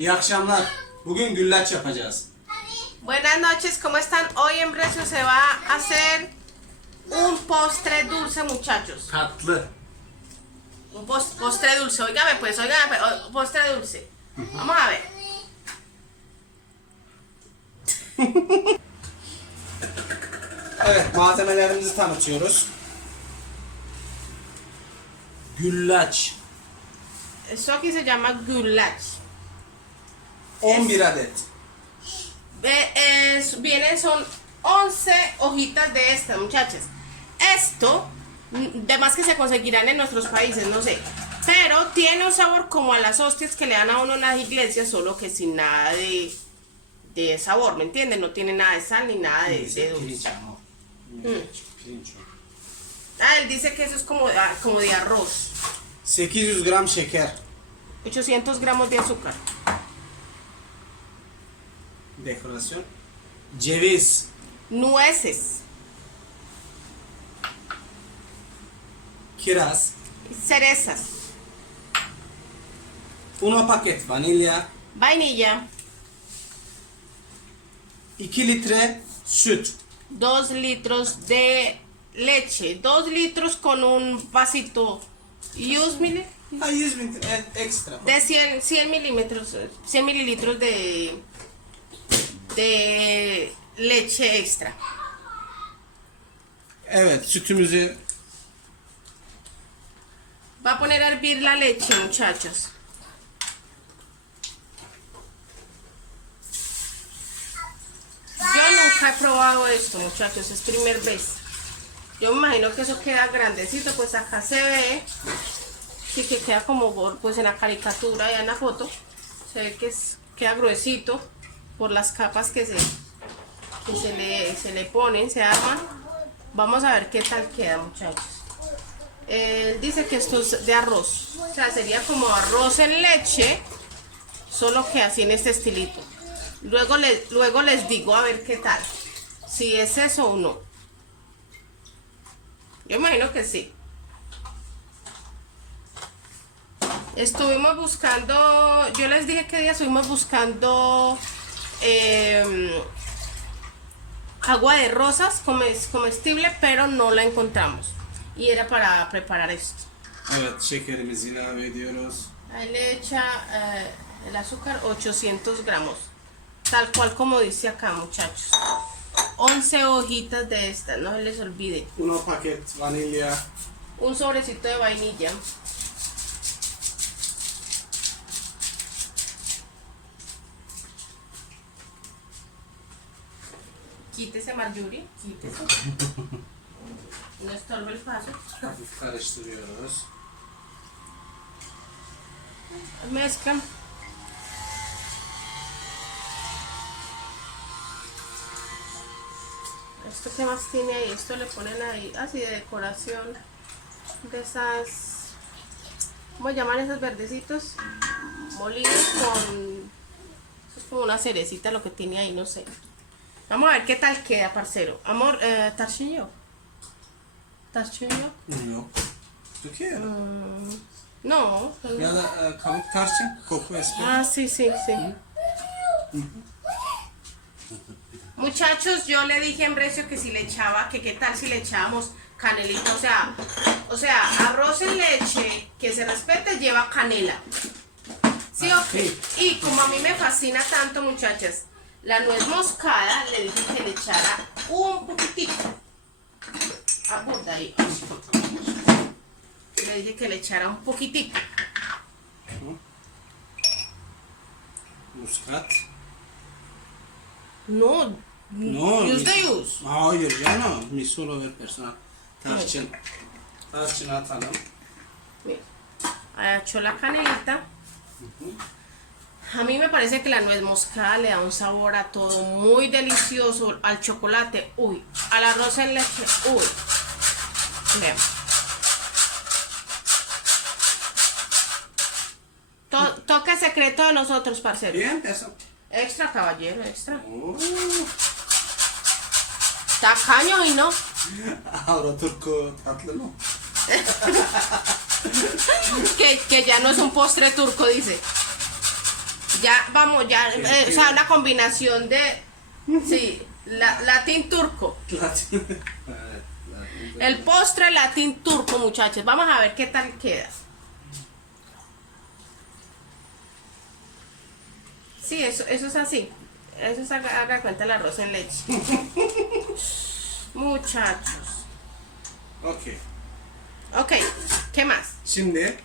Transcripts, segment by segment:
İyi akşamlar. Bugün güllaç yapacağız. Buenas noches, ¿cómo están? Hoy en Brescio se va a hacer un postre dulce, muchachos. Tatlı. Un pos- postre dulce, oígame pues, oígame, pues, o- postre dulce. Vamos a ver. Evet malzemelerimizi tanıtıyoruz. Güllaç. Eso aquí se llama goulash. 11 adet. Es- vienen, son 11 hojitas de estas, muchachas. Esto, mm, de más que se conseguirán en nuestros países, no sé. Pero tiene un sabor como a las hostias que le dan a uno en las iglesias, solo que sin nada de, de sabor, ¿me entienden? No tiene nada de sal ni nada de, de dulce. o. Ah, él dice que eso es como, ah, como de arroz. 800 gram şeker. 800 gramos de azúcar. Dekorasyon. Ceviz. Nueces. Kiraz. Cerezas. Uno paket vanilya. Vainilla. 2 litre süt. 2 litros de leche. 2 litros con un vasito. Use mili- Ha 100 bin e- ekstra. de 100, 100 milímetros, 100 mililitros de, de leche extra. Evet sütümüzü Va a poner a hervir la leche, muchachos. Yo nunca he probado esto, muchachos, es primer vez. Yo me imagino que eso queda grandecito, pues acá se ve. Sí que queda como pues en la caricatura y en la foto. Se ve que es, queda gruesito por las capas que se, que se le, se le ponen, se arman. Vamos a ver qué tal queda, muchachos. Él dice que esto es de arroz. O sea, sería como arroz en leche, solo que así en este estilito. Luego, le, luego les digo a ver qué tal. Si es eso o no. Yo imagino que sí. Estuvimos buscando, yo les dije que día estuvimos buscando em, agua de rosas comes- comestible, pero no la encontramos. Y era para preparar esto. Evet şekerimizi ilave ediyoruz. Ahí le echa eh, el azúcar 800 gramos. Tal cual como dice acá, muchachos. 11 hojitas de estas, no se les olvide. Uno paket vanilya. Un sobrecito de vainilla. Quítese, Marjorie. Quítese. No estorbe el paso. Hafif karıştırıyoruz. Mezclan. ¿Esto qué más tiene ahí? Esto le ponen ahí, así de decoración. De esas. ¿Cómo llaman esos verdecitos? Molidos con. Es como una cerecita lo que tiene ahí, no sé. Vamos a ver qué tal queda, parcero. Amor, eh, ¿tarchillo? ¿Tarchillo? Yok. Mm, no. Ya da e, kabuk tarçın. Koku eski. Ah, sí, sí, sí. Muchachos, yo le dije en Brecio que si le echaba, que qué tal si le echábamos canelita, o sea, o sea, arroz en leche que se respete lleva canela. ¿Sí o qué? Y como a mí me fascina tanto, muchachas, la nuez moscada le dije que le echara un poquitito. Ahí. Le dije que le echara un poquitito. Muskat. No, No. yüzde mis- yüz. Hayır canım. Misolo ver personal. Tarçın. Tarçın atalım. Echó la canelita. A mí me parece que la nuez moscada le da un sabor a todo muy delicioso. Al chocolate, uy. Al arroz en leche, uy. Vean. To- toque secreto de nosotros, parcero. Bien eso. Extra, caballero, extra. Oo. Tacaño y no. Tatlı mı? Que, que ya no es un postre turco, dice. Ya, vamos, ya, eh, o sea, una combinación de, sí, la, latín turco. El postre latín turco, muchachos. Vamos a ver qué tal queda. Sí, eso, eso es así. Eso es haga, haga cuenta el arroz en leche. Muchachos. Okey. Ok, ¿qué más? Şimdi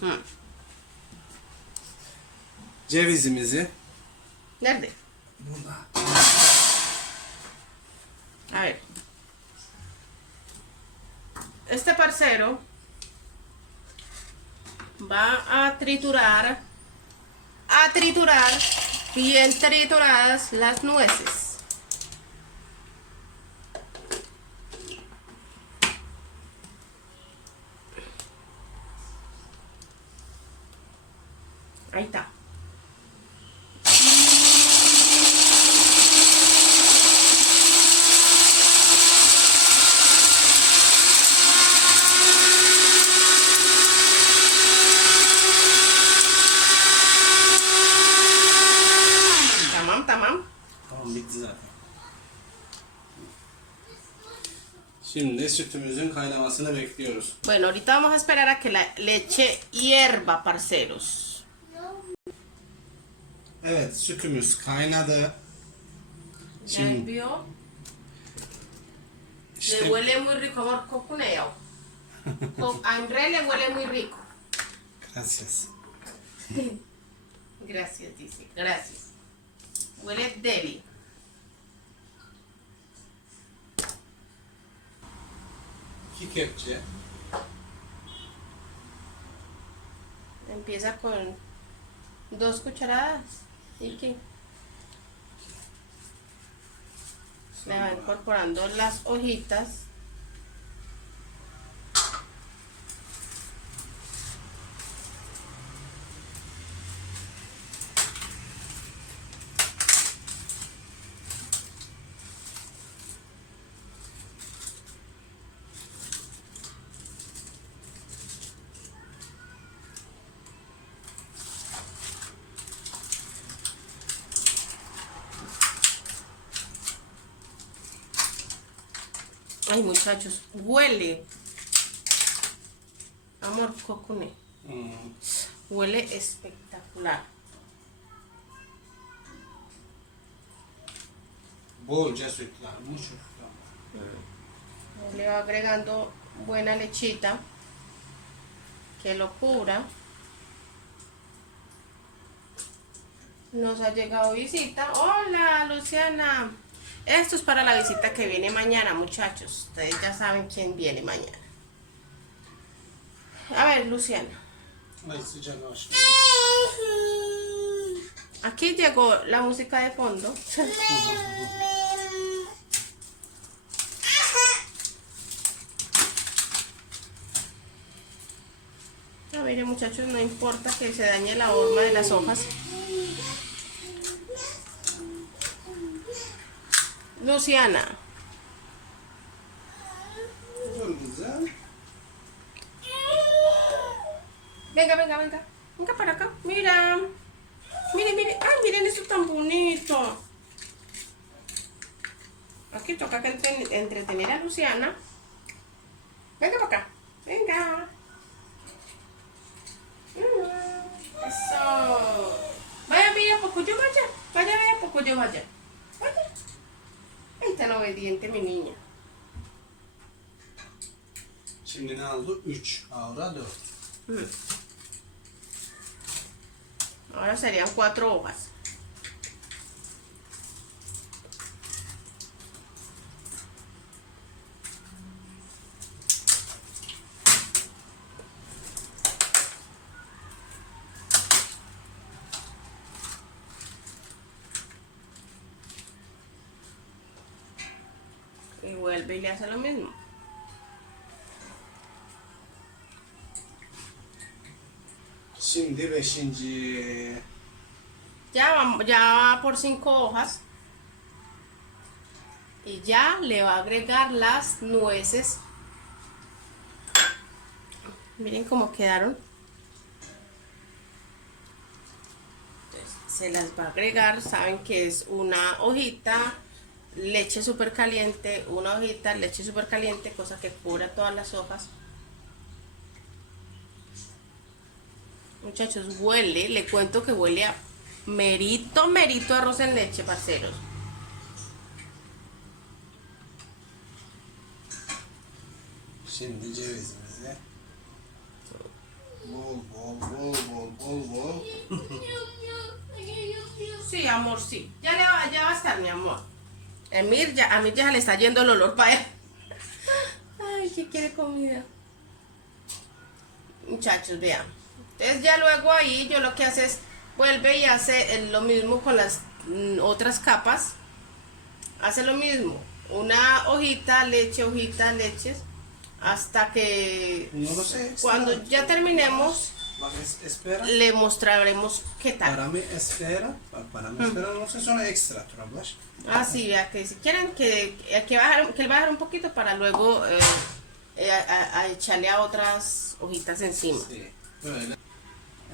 Hmm, cevizimizi ¿Dónde? burada A ver. Este parcero va a triturar, a triturar bien trituradas las nueces. Şimdi sütümüzün kaynamasını bekliyoruz. Bueno, ahorita vamos a esperar a que la leche hierva, parceros. Evet sütümüz kaynadı. Ya Şimdi. Le işte huele muy rico, amor, cocuneo. Co- A André le huele muy rico. Gracias. Gracias, dice. Gracias. Huele deli. İki kepçe. Empieza con dos cucharadas. ¿Y qué? Le va incorporando las hojitas. Ay, muchachos, huele. Amor, cocune. Hmm. Huele espectacular. Bu süt var. Le va agregando buena lechita que lo cubra. Nos ha llegado visita. Hola, Luciana. Esto es para la visita que viene mañana, muchachos. Ustedes ya saben quién viene mañana. A ver, Luciana. Aşkım. Aquí llegó la música de fondo. A ver, muchachos, no importa que se dañe la horma de las hojas. Luciana, venga, venga, venga. Venga para acá. Mira. Miren, miren. Ay, miren esto tan bonito. Aquí toca entretener a Luciana. Venga para acá. Venga. Mm, Eso. Vaya, vaya, poco yo vaya. Vaya, vaya, poco yo. Vaya. Tan obediente mi niña. Şimdi ne oldu? 3 avra 4. Ahora serían cuatro hojas. Y vuelve y le hace lo mismo. Şimdi 5. Ya vamos, ya va por cinco hojas. Y ya le va a agregar las nueces. Miren cómo quedaron. se las va a agregar. Saben que es una hojita, leche súper caliente, una hojita, leche súper caliente, cosa que cubra todas las hojas. Muchachos, huele, le cuento que huele a merito, merito arroz en leche, parceros. Şimdi cevizimizi bol bol bol bol bol bol Sí, amor, sí. Ya, le va, ya va a estar, mi amor. Emir, ya, a mí ya le está yendo el olor para él. Ay, que quiere comida. Muchachos, vean. Entonces ya luego ahí yo lo que hace es vuelve y hace lo mismo con las mm, otras capas. Hace lo mismo. Una hojita, leche, hojita, leches. Hasta que No lo sé. cuando ya terminemos espera. le mostraremos qué tal. Para mí espera. Para mí espera. No sé, sonra extra turablar. Ah, sí, vea que si quieren que, que, bajar, que bajar un poquito para luego eh, eh, a, a- echarle a otras hojitas encima. Sí, Böyle.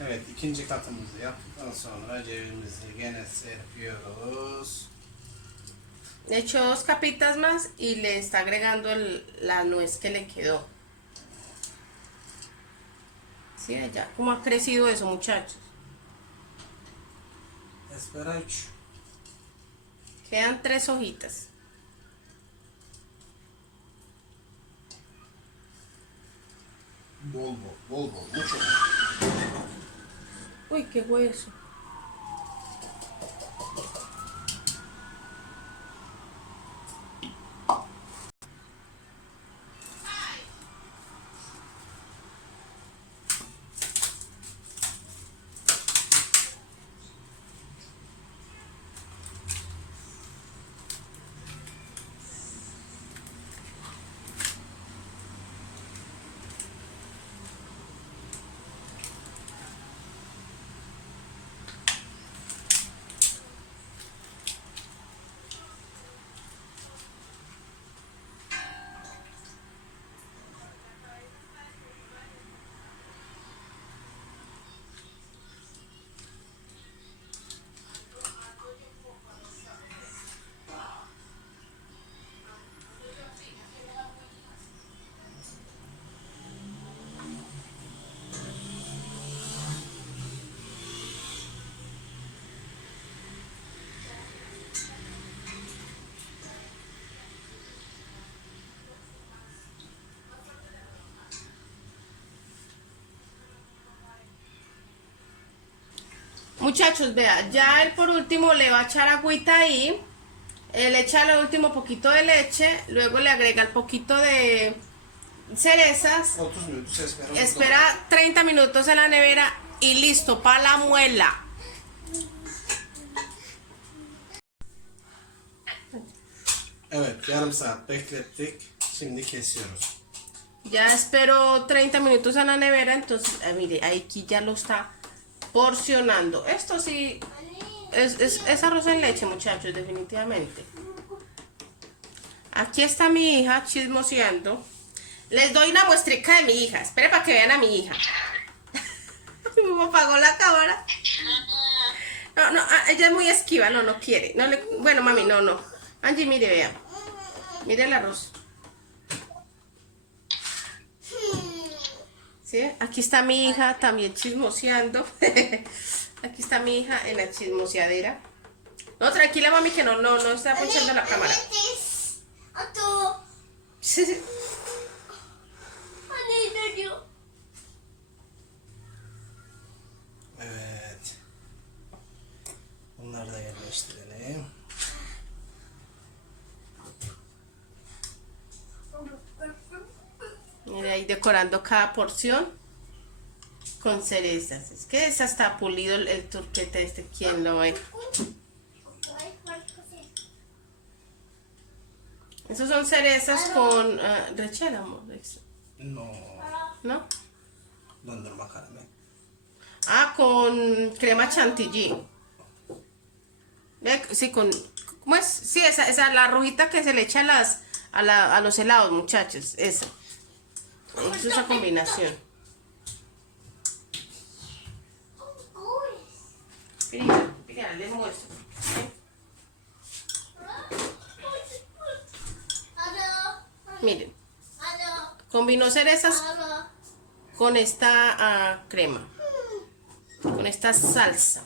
Evet ikinci katımızı yaptıktan sonra cevizimizi gene serpiyoruz. Le echo dos capitas más y le está agregando el- la nuez que le quedó. Sí, allá. ¿Cómo ha crecido eso, muchachos? Espera 3. Quedan tres hojitas. Bol bol. Mucho. Uy, qué hueso. Muchachos, vea, ya él por último le va a echar agüita ahí. Él le echa el último poquito de leche, luego le agrega el poquito de cerezas. 30 minutos espera. Espera 30 minutos en la nevera y listo para la muela. Evet yarım saat beklettik. Şimdi kesiyoruz. Ya espero 30 minutos en la nevera, entonces, eh, mire, aquí ya lo está porcionando. Esto sí es, es, arroz en leche, muchachos, definitivamente. Aquí está mi hija chismoseando. Les doy una muestrica de mi hija. Espere para que vean a mi hija. Me apagó la cámara. No, no, ah, ella es muy esquiva, no, no quiere. No le, bueno, mami, no, no. Angie, mire, vea. Mire el arroz. ¿Sí? Aquí está mi hija también chismoseando. Aquí está mi hija en la chismoseadera. No, tranquila, mami, que no, no, no está apuntando la cámara. Ato. Anne geliyor. Evet. Bunları da yerleştirelim. Mira ahí decorando cada porción con cerezas. Es que es hasta pulido el, el turquete este. ¿Quién lo ve? Esos son cerezas con ah, rechera, amor. No. ¿No? Dondurma karamel. Ah, con crema chantilly. Sí, con... ¿Cómo es? Sí, esa, esa, la rojita que se le echa a, las, a, la- a los helados, muchachos. Esa. Es esa combinación. Mira. les muestro. Miren, combinó cerezas con esta ah, crema, con esta salsa.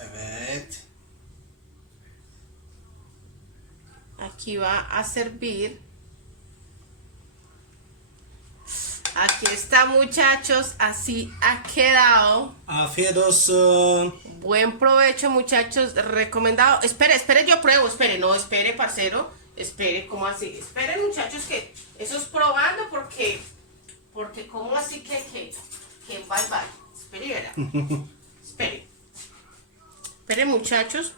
Evet. Aquí va a servir. Aquí está, muchachos. Así ha quedado. Afiyet olsun. Buen provecho, muchachos. Recomendado. Espere, espere, yo pruebo. Espere, no, espere, parcero. Espere, ¿cómo así? Esperen, muchachos, que eso es probando porque. Porque, ¿cómo así que, que, que bye bye? Espere, verá. Espere. Espere, muchachos.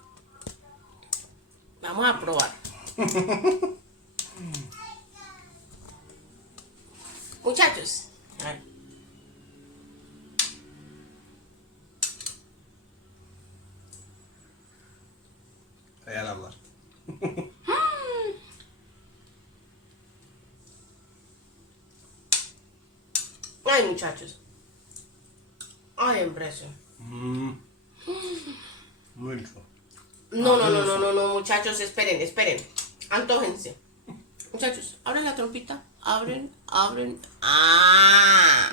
Vamos a probar. Muchachos. a ver. Hayal ablar. Ay, muchachos. Ay, impresión. Hmm. Mucho. No, no, no, no, no, no, muchachos, esperen, esperen. Antójense. Muchachos, abren la trompita. Abren, abren. ¡Ah!